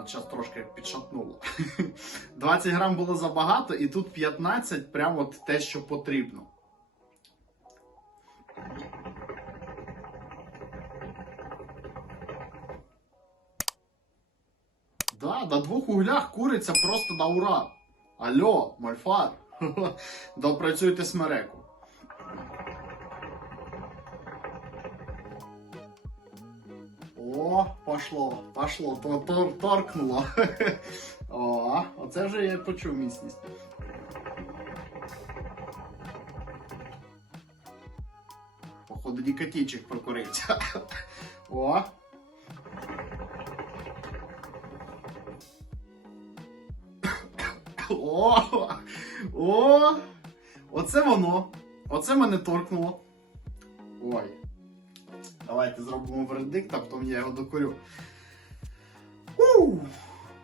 от зараз трошки підшатнуло. 20 грам було забагато, і тут 15 прям от те, що потрібно. Да, на двох углях куриця просто на ура. Алло, мольфар. Допрацюйте смереку. О, пошло, пошло, то, то, торкнуло. О, оце вже я почув міцність. Походу, нікотінчик прокурився. О. О! О! Оце воно. Оце мене торкнуло. Ой. Давайте зробимо вердикт, а я його докурю.